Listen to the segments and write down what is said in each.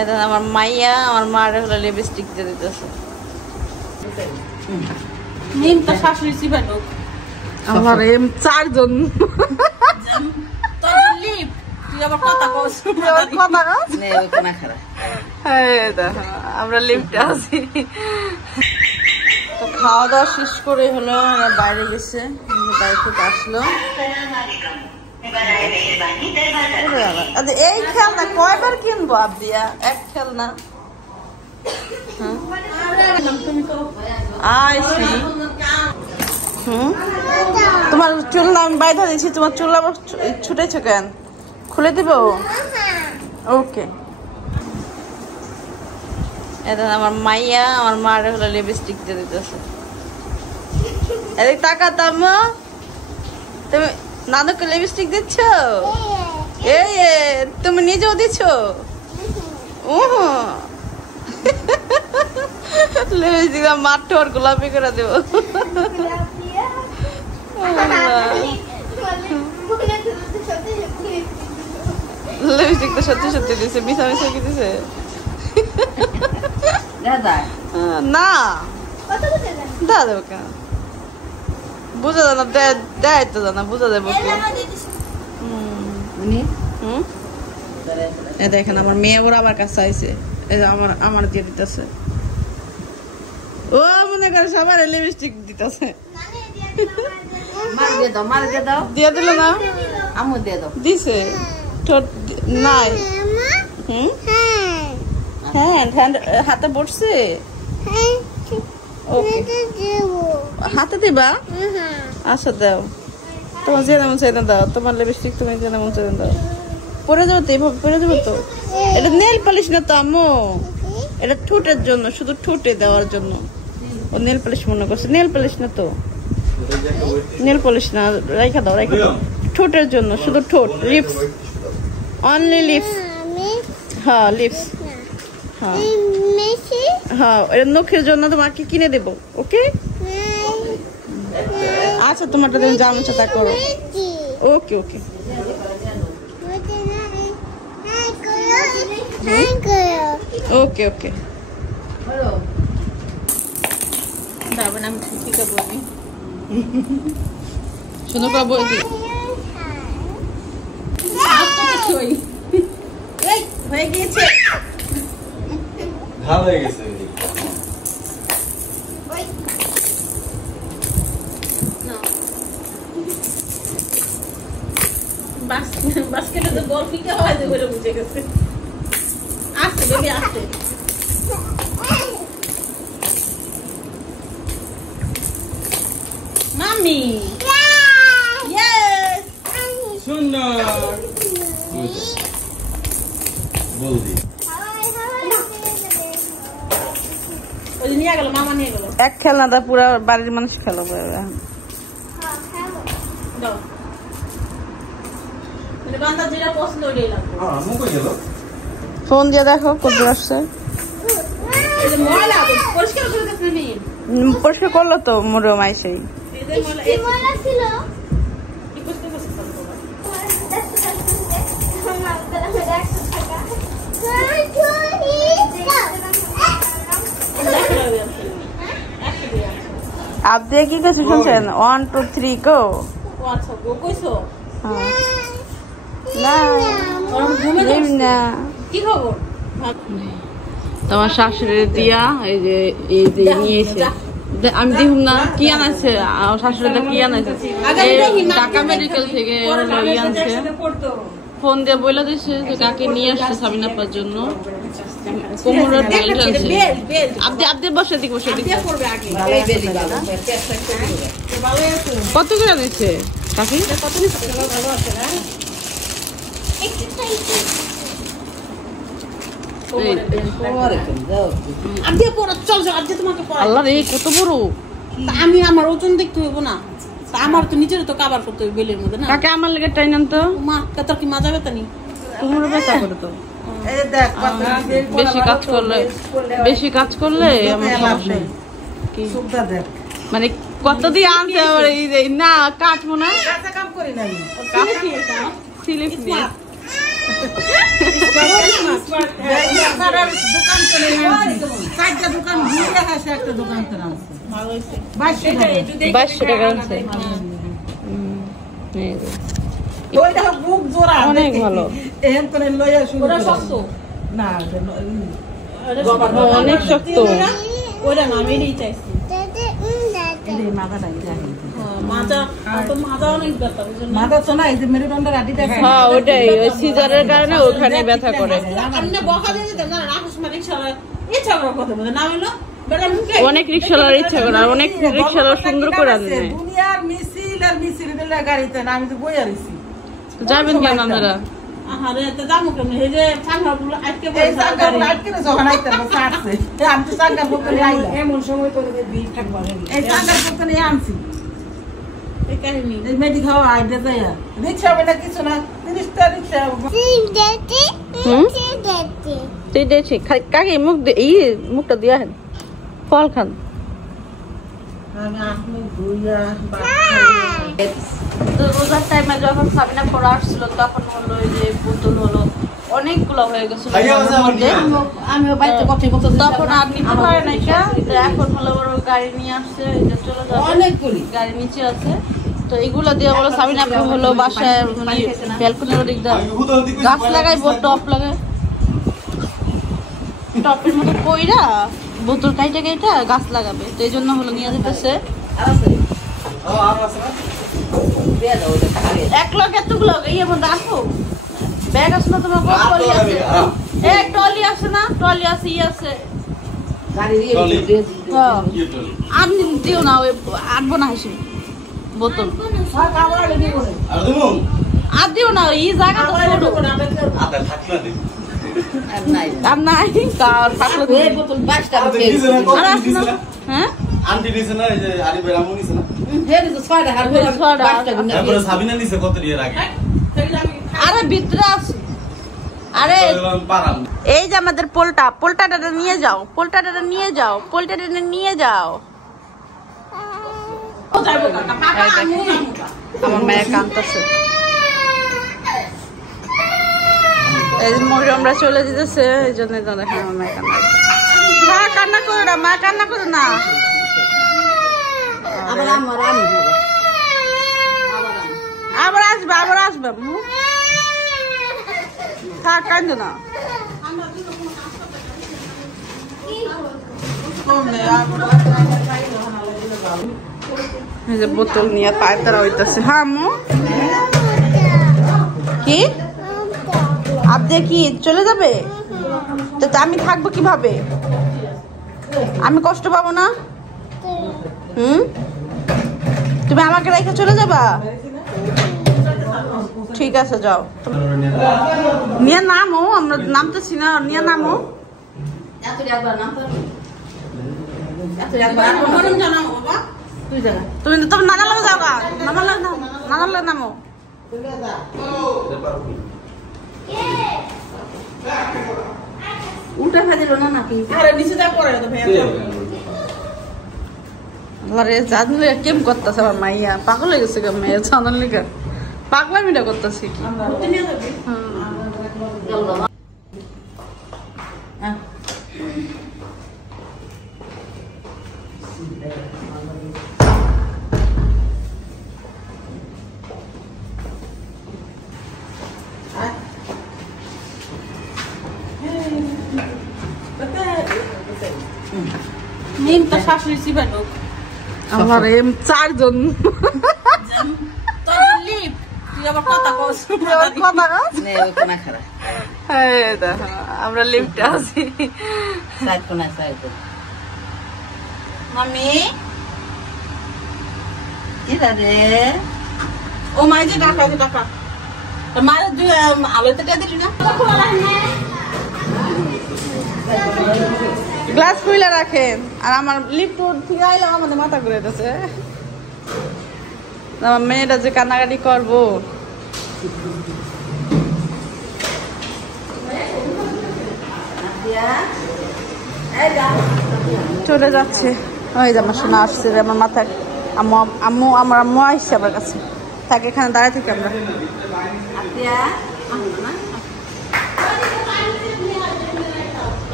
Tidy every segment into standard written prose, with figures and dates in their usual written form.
এটা আমার মাইয়া আমার মার হলো লিপস্টিক দিয়ে দিতেছে। নিম তো শাশুড়ি চিবানো আমার এম 4 জন তোর লিপ তুই আবার কথা কস কথা কস নে ওই কোনা খারাপ। এই দেখো আমরা লিফটে আছি। তো খাওয়া দাওয়া শেষ করে হলো বাইরে গেছে, বাইরে থেকে আসলো। এই খেলনা কয়বার কিনবো আবদিয়া? এক খেলনা তোমার চুল আমি বাইধা দিচ্ছি, তোমার চুল আবার ছুটেছো কেন? খুলে দিব? ওকে। এটা আমার মাইয়া আমার মার হলো লিপস্টিক দিয়ে দিতেছে। এদিক টাকা তাম্মা, তুমি নানুকে লিপস্টিক দিচ্ছ? এই তুমি নিজেও দিচ্ছ? লিপস্টিক মার ঠোঁট গোলাপি করে দেব। লিপস্টিক তো সত্যি সত্যি দিছে, মিশা মিশা কি দিছে? না দা দেবো কেন? বুঝা যায় না, দেয় তো জানা, বুঝা যাবো কি? দেখেন আমার মেয়ে ওরা আমার কাছে আইছে, আমার দিয়ে দিতেছে। ও মনে করে সবার লিপস্টিক দিতেছে। দিয়ে দিল না? আমু দিয়ে দাও। দিছে ঠোঁট নাই। হ্যাঁ হাতে পড়ছে। হাতে দিবা? আচ্ছা দাও, তোমার যে যেমন চাই দাও, তোমার লিপস্টিক তুমি যে যেমন চাই দাও। পরে যাবো তো, এভাবে পরে যাবো তো। এটা নেল পালিশ না তো আম্মু, এটা ঠোঁটের জন্য, শুধু ঠোঁটে দেওয়ার জন্য। ও নেল পালিশ মনে করছে, নেল পালিশ না তো, নেল পালিশ না। রেখা দাও, রেখা দাও। ঠোঁটের জন্য, শুধু ঠোঁট, লিপস, অনলি লিপস। হ্যাঁ লিপস, হ্যাঁ হ্যাঁ। এটা নখের জন্য তোমাকে কিনে দেবো, ওকে? আচ্ছা তোমারটা তুমি যা মনে তা করো। ওকে ওকে। ওকে ওকে। সুন্দর করে বই দি। হয়ে গিয়েছে, ভালো হয়ে গেছে। বাস্কেটে তো বল ফিকে হয় যে বলে বুঝে গেছে। আসতে বেবি আসতে। মাম্মি ইয়েস সুন্দর বলদি। ওই নিয়ে গেল, মামা নিয়ে গেল। এক খেলনাটা পুরো বাড়ির মানুষ খেলো। দাও মানে বান্দা যেটা পছন্দ ওইটাই লাগবে। হ্যাঁ মুখ কই গেল? ফোন দিয়ে দেখো কত আসছে। এই যে ময়লা পরিষ্কার করে দেখতে নেই। পরিষ্কার করলো তো মোরে মাইসেই। এই যে ময়লা ছিল কি পরিষ্কার করতে পারবো? আপনি কি কিছু শুনছেন? 1 2 3 গো। আচ্ছা গো কইছো? না কি খবর? তোমার শাশুড়ি দিয়া এই যে নিয়েছে, আমি দেখুন না কি আনাইছে। শাশুড়িটা কি আনাইছে? ঢাকা মেডিকেল থেকে আনছে। ফোন দিয়ে বলে দিচ্ছে যে কাকে নিয়ে আসছে সাবিনাপার জন্য। কোমরের বেল্ট আনছে। আপনি বসে দিক বসে দিক। কত করে আনিছে কাকি? আল্লাহ রে কত বড়! আমি আমার ওজন দেখতে হইব না, আমার তো নিজের তো কাবার করতে হইব বেলের মধ্যে না। কাকে আমার লেগে টাইনান তো মা তোর কি মাজা ব্যথা নেই? তোমার ব্যথা করে তো। বেশি কাজ করলে আমার সমস্যা। মানে কত দিয়ে আনছে না কাটবো না, স্লিপ দিয়ে দোকান করে চারটা দোকান ঘুরে আসে একটা দোকান করে আনছে 2200 টাকা আছে। ওইটা বুক জোড়া অনেক ভালো। এহেন করে লইয়া শুরু ওরা শক্ত না অনেক শক্ত। ওরা না আমি এটাই চাইছি এই মাথাটা দেখেন মাজা তো মাজা অনেক ব্যথা বুঝছেন না মাথা তো না এই যে মেরুদণ্ডের আটি দেখেন হ্যাঁ ওটাই ওই সিজারের কারণে ওখানে ব্যথা করে। আপনি বকা দিয়ে দিতেন না রাখস মানে ইচ্ছা করার কথা বলে না হইলো বেলা মুখে অনেক রিকশালার ইচ্ছা করে আর অনেক রিকশালার সুন্দর করে আনবে। দুনিয়ার মিছিল আর মিছিল দিলে গাড়িতে না আমি তো বই আরছি যাবেন কেন আপনারা? আহারে তো দামু কেন এই যে সাংহাগুলো আজকে এই সাঙ্গার আটকে না যখন আইতে না সারছে আমি তো সাঙ্গার বলতে আইলা এমন সময় করে বিল থাকবা এই সাঙ্গার বলতে নিয়ে আনছি এই কাহিনী এই মেডি খাওয়া আইডে যায় রিক্সা হবে না কিছু না 30টা রিক্সা তুই দেখছি কাকে মুখ মুখটা দিয়া হেন ফল খান। আমি আপনি দুইয়া তো রোজার টাইমে যখন সাবিনা পড়া আসছিল তখন হলো এই যে বোতল হলো অনেকগুলো হয়ে গেছিল আমিও বাইতে কফি বোতল তখন আর নিতে পারে নাই এখন হলো ওর গাড়ি নিয়ে আসছে এই যে চলে যাবে অনেকগুলি গাড়ি নিচে আছে তো এগুলো দিয়ে বলো সাবিনা হলো বাসায় মানে ব্যালকনির দিক দিয়ে গাছ লাগাইবো টপ লাগাই টপের মতো কইরা বোতল কাইটা কাইটা গাছ লাগাবে তো এই জন্য হলো নিয়ে যেতেছে এক লোক এতগুলো ইয়ে মধ্যে রাখো ব্যাগ আছে না তোমার ট্রলি আছে ট্রলি আছে না ট্রলি আছে ই আছে আপনি দিও না ওই আটবো না হাসি বোতল আর দিও না ওই জায়গা আর নাই কার থাকলে বোতল 22টা আর আসে না হ্যাঁ আন্টি নিছে না এই যে আরি বেরামু নিছে না হে দিছো 6টা আর 22টা তারপরে সাবিনা নিছে কত দিয়ে আগে আরে ভিতরে আছে আরে এই যে আমাদের পোলটাটা নিয়ে যাও পোলটাটা নিয়ে যাও আমার মায়ের কাঁদতেছে এই যে মরিয়মরা চলে যেতেছে এই জন্য দেখেন আমার মায়ের কান্না করে না মা কান্না করে না আবার আসবে থাক কান্দ না এই যে বোতল নিয়ে পায়ে তারা হইতেছে হ্যাঁ আম্মু কি আপনি কি চলে যাবে তো আমি থাকবো কিভাবে আমি কষ্ট পাবো না তুমি আমাকে রেখে চলে যাবা ঠিক আছে যাও নিয়ে নামো আমরা নামতেছি না নিয়ে নামো তুমি তো নানার লোক যাও নানার লোক নামো উল্টা ফেদিল না নাকি আরে নিচে যা পড়ে তো ভাইয়া আরে জানলে কেম করতেছে আমার মাইয়া পাগল হয়ে গেছে মেয়ে জানার লিখা পাগলামিটা করতেছি কি নিমটা শাশুড়ি চিবাই লোক আমার এম 4 জন তোর লিপ তুই আবার কথা কস আমরা লিফটে আছি মামি ও মাই যে টাকা মারে তুই আলোতে টা দিলি না গ্লাস খুলে রাখেন আর আমার লিফট থেকে আইলাম আমাদের মাথা ঘুরে গেছে আমার মেয়েটা যে কান্নাকাটি করবো চলে যাচ্ছে ওই যে আমার শোনা আসছে আমার মাথায় আমার আম্মু আসছে আমার কাছে তাকে এখানে দাঁড়ায় থেকে আমরা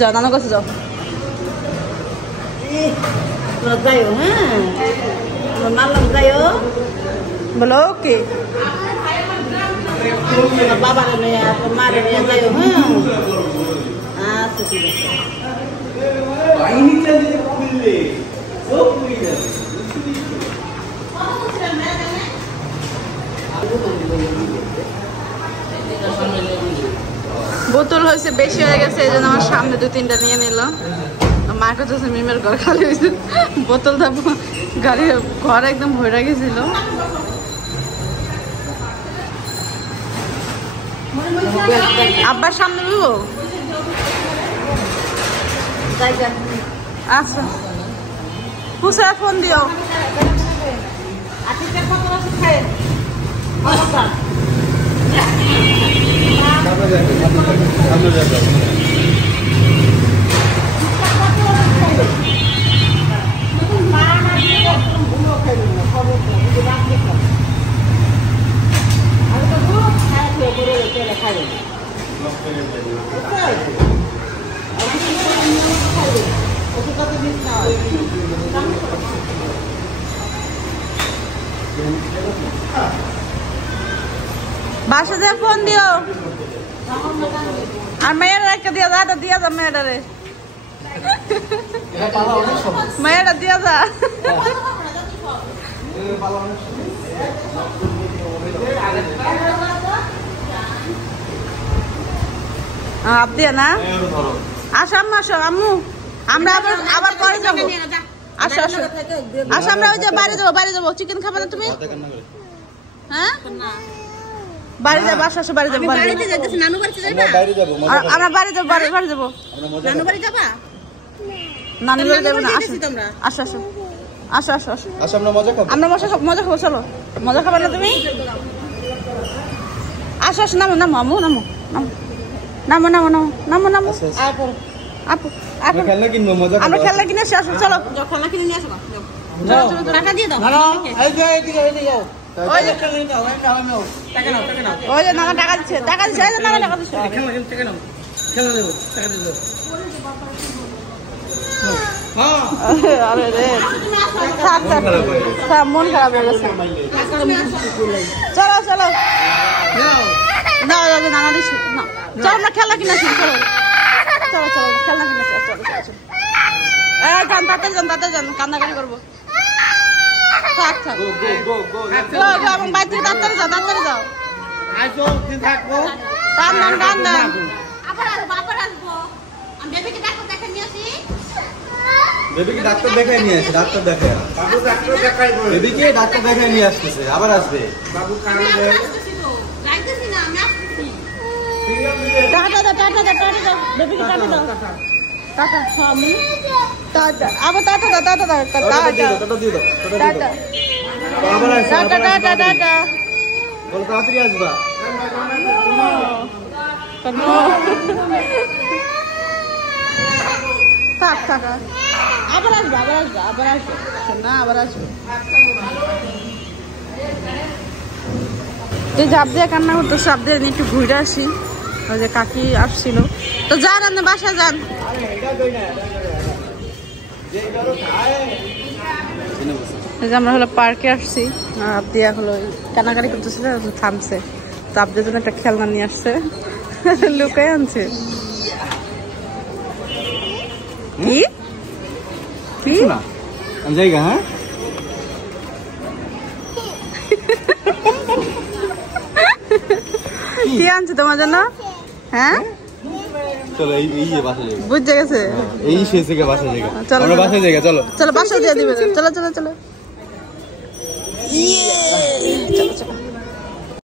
যাও নানা কাছে যাও যাইও হ্যাঁ মারলাম যাইও বলো ওকে বাবার নিয়ে মারে নিয়ে যাইও হ্যাঁ আচ্ছা ঠিক আছে বোতল হয়েছে বেশি হয়ে গেছে এই জন্য আমার সামনে 2-3টা নিয়ে নিল মার কাছে মিমের ঘর খালি হয়েছে বোতলটা গাড়ির ঘর একদম ভরে গেছিল আব্বার সামনে দেবো আচ্ছা হুসায় ফোন দিও বাসা দিয়ে ফোন দিও আর মেয়েরা একটা দিয়া যা দিয়া যা মেয়েটারে মেয়েটা দিয়া যা আব্দিয়া না আসো আম্মু আসো আম্মু আমরা আবার পরে যাবো আসো আসো আসো আমরা ওই যে বাড়ি যাবো চিকেন খাবে না তুমি হ্যাঁ বাড়ি যাবো আসো আসো বাড়ি যাবো বাড়িতে যাইতেছি নানু বাড়িতে যাইবা আমরা বাড়ি যাবো বাড়ি যাবো নানু বাড়ি যাবা নানু বাড়ি যাবো না আসো তোমরা আসো আসো আসো আসো আসো আচ্ছা আমরা মজা খাবো আমরা মজা খাবো চলো মজা খাবে না তুমি আসো আসো নামো নামো আম্মু নামো নামো নামো নামো নামো নামো আপু আপু আমরা খেলনা কিনবো মজা আমরা খেলনা কিনে আসো আসো চলো খেলনা কিনে নিয়ে আসো টাকা দিয়ে দাও ওই যে নানা টাকা দিচ্ছে এই যে নানা টাকা দিচ্ছে আরে রে থাক মন খারাপ হয়ে গেছে চলো চলো না নানা দিচ্ছি না চলো আমরা খেলা কিনে আসি চলো চলো খেলনা কিনে আসি চলো চলো যান তাতে যান কান্নাকাটি করবো থাক থাক এবং বাইর থেকে তাড়াতাড়ি যাও টান বেবিকে ডাক্তার দেখাই নিয়ে আসে ডাক্তার দেখায় বেবিকে ডাক্তার দেখাই নিয়ে আসতেছে আবার আসবে টাটা বেবিকে টাটা দাও টাটা টাটা আবার টাটা বল তাড়াতাড়ি আসবা থাক আবার আসবে শোনা আবার আসবে এই জাপ দিয়ে কান্না করতো সাপ দিয়ে একটু ঘুরে আসি ওই যে কাকি আসছিল তো যান আপনি বাসায় যান আমরা হলো পার্কে আসছি আর আবদিয়া হলো কানাকানি করতেছিল থামছে তো আবদিয়ার জন্য একটা খেলনা নিয়ে আসছে লুকাই আনছে কি না জায়গা হ্যাঁ কি আনছে তোমার জন্য হ্যাঁ চলো এই বাসা যাবে বুঝে গেছে এই শেষ থেকে বাসা জায়গা চলো আমরা বাসা জায়গা চলো চলো বাসা দিয়ে দিবে চলো চলো চলো চলো